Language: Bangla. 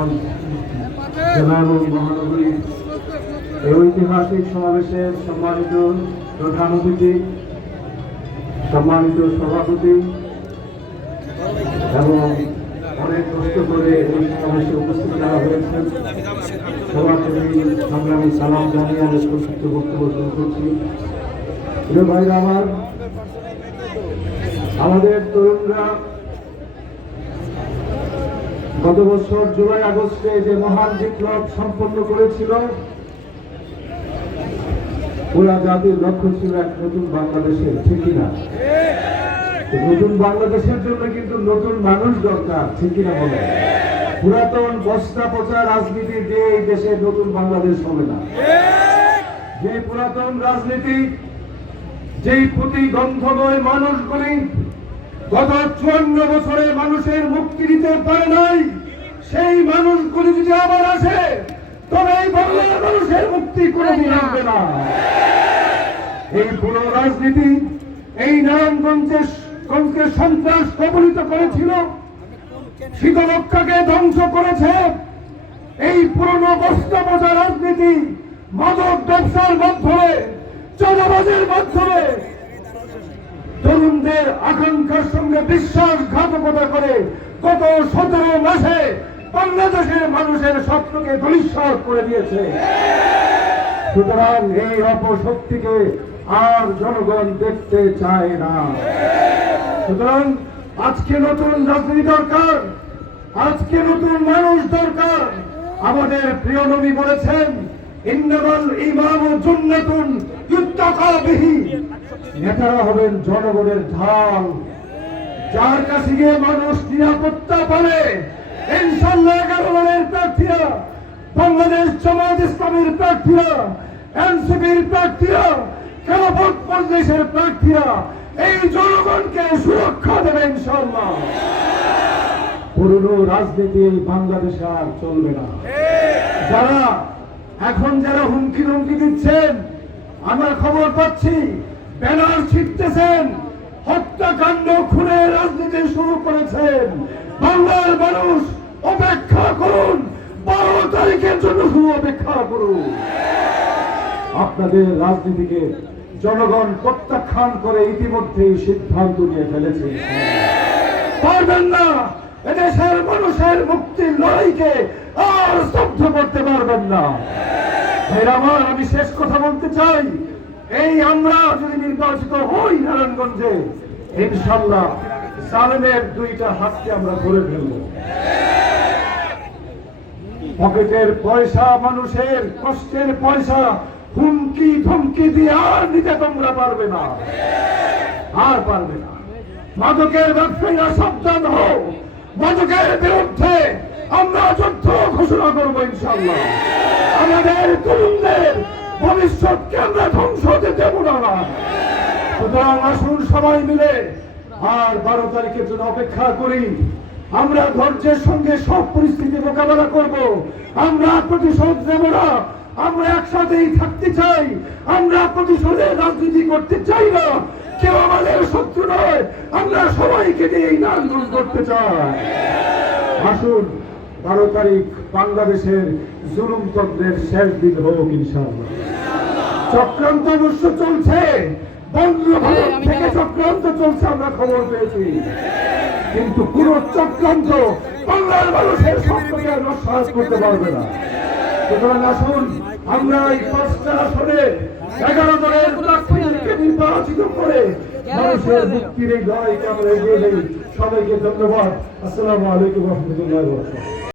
নারায়ণগঞ্জ জেলা এবং মহানগরী এই ঐতিহাসিক সমাবেশের সম্মানিত প্রধান অতিথি, সম্মানিত সভাপতি এবং অনেক কষ্ট করে এই সমাবেশে উপস্থিত যারা হয়েছেন সবার সংগ্রামী সালাম জানিয়ে আমি সংক্ষিপ্ত বক্তব্য শুরু করছি। ভাইরা, আমার আমাদের তরুণরা গত বছর জুলাই আগস্টে যে মহান বিপ্লব সম্পন্ন করেছিল, পুরা জাতির লক্ষ্য ছিল এক নতুন বাংলাদেশের ঠিকই না? নতুন বাংলাদেশের জন্য কিন্তু নতুন মানুষ দরকার ঠিকই না বলে? পুরাতন বস্তা পচা রাজনীতি দিয়ে এই দেশে নতুন বাংলাদেশ হবে না। যে পুরাতন রাজনীতি, যেই প্রতি গন্ধময় মানুষগুলি গত চুয়ান্ন বছরে মানুষের মুক্তি দিতে পারে নাই, সেই মানুষগুলি যদি আবার আসে, তবে এই বাংলার মানুষের মুক্তি কোনোদিন আসবে না। এই পুরো রাজনীতি এই নারায়ণগঞ্জের গঞ্জকে সন্ত্রাস কবলিত করেছিল শীতলক্ষাকে ধ্বংস করেছে। এই পুরনো বস্তা রাজনীতি, মাদক ব্যবসার আকাঙ্ক্ষার সঙ্গে বিশ্বাসঘাতকতা করে গত সতেরো মাসে বাংলাদেশের মানুষের স্বপ্নকে ধূলিসাৎ করে দিয়েছে। সুতরাং এই অপশক্তিকে আর জনগণ দেখতে চায় না। সুতরাং আজকে নতুন রাজনীতি দরকার, আজকে নতুন মানুষ দরকার। আমাদের প্রিয় নবী বলেছেন, ইন্নামাল ইমাম জুন্নাতুন নেতারা হবেন জনগণের ঢাল। যার কাছে গিয়ে মানুষ নিরাপত্তা পাবে প্রার্থীরা, বাংলাদেশ ইসলামের প্রার্থীরা, এনসিপির প্রার্থীরা প্রার্থীরা, এই জনগণকে সুরক্ষা দেবে ইনশাল্লাহ পুরনো রাজনীতি বাংলাদেশে আর চলবে না। যারা এখন যারা হুমকি হুমকি দিচ্ছেন আমরা খবর পাচ্ছি, ব্যানার ছিটতেছেন, হত্যাকাণ্ড খুনে রাজনীতি শুরু করেছেন। বাংলার মানুষ অপেক্ষা করুন, বারো তারিখের জন্য শুধু অপেক্ষা করুন। আপনাদের রাজনীতিকে জনগণ প্রত্যাখ্যান করে ইতিমধ্যেই সিদ্ধান্ত নিয়ে ফেলেছে। পারবেন না, এদেশের মানুষের মুক্তির লড়াইকে আর স্তব্ধ করতে পারবেন না। আমার আমি শেষ কথা বলতে চাই। এই আমরা যদি নির্বাচিত হই নারায়ণগঞ্জে ইনশাল্লাহ সালেমের দুইটা হাতকে আমরা ধরে ফেলব। পকেটের পয়সা, মানুষের কষ্টের পয়সা, হুমকি ধমকি দিয়ে আর নিতে তোমরা পারবে না। আর পারবে না। মাদকের ব্যবসায়ীরা সাবধান হও। মাদকের বিরুদ্ধে আমরা যুদ্ধ ঘোষণা করব ইনশাল্লাহ আমাদের তরুণদের ভবিষ্যৎকে আমরা ধ্বংস হতে দেব না। সুতরাং আসুন সবাই মিলে আর বারো তারিখের জন্য অপেক্ষা করি। আমরা ধৈর্যের সঙ্গে সব পরিস্থিতি মোকাবেলা করব। আমরা প্রতিশোধ নেব না। আমরা একসাথেই থাকতে চাই। আমরা প্রতিশোধের রাজনীতি করতে চাই না। কেউ আমাদের শত্রু নয়। আমরা সবাইকে নিয়ে এই নান্দন করতে চাই। আসুন। বারো তারিখ বাংলাদেশের জুলুমতন্ত্রের শেষ দিন হোক ইনশাআল্লাহ। চক্রান্ত অবশ্য চলছে। বঙ্গভবন থেকে চক্রান্ত চলছে আমরা খবর পেয়েছি। কিন্তু পুরো চক্রান্ত বাংলার মানুষের নস্বাস করতে পারবে না। সুতরাং আসুন আমরা এই পাঁচটা আসনে এগারো দলের প্রার্থীদেরকে নির্বাচিত করে মানুষের মুক্তির এই লড়াইকে আমরা এগিয়ে নেই সবাইকে ধন্যবাদ। আসসালামু আলাইকুম রহমতুল্লাহ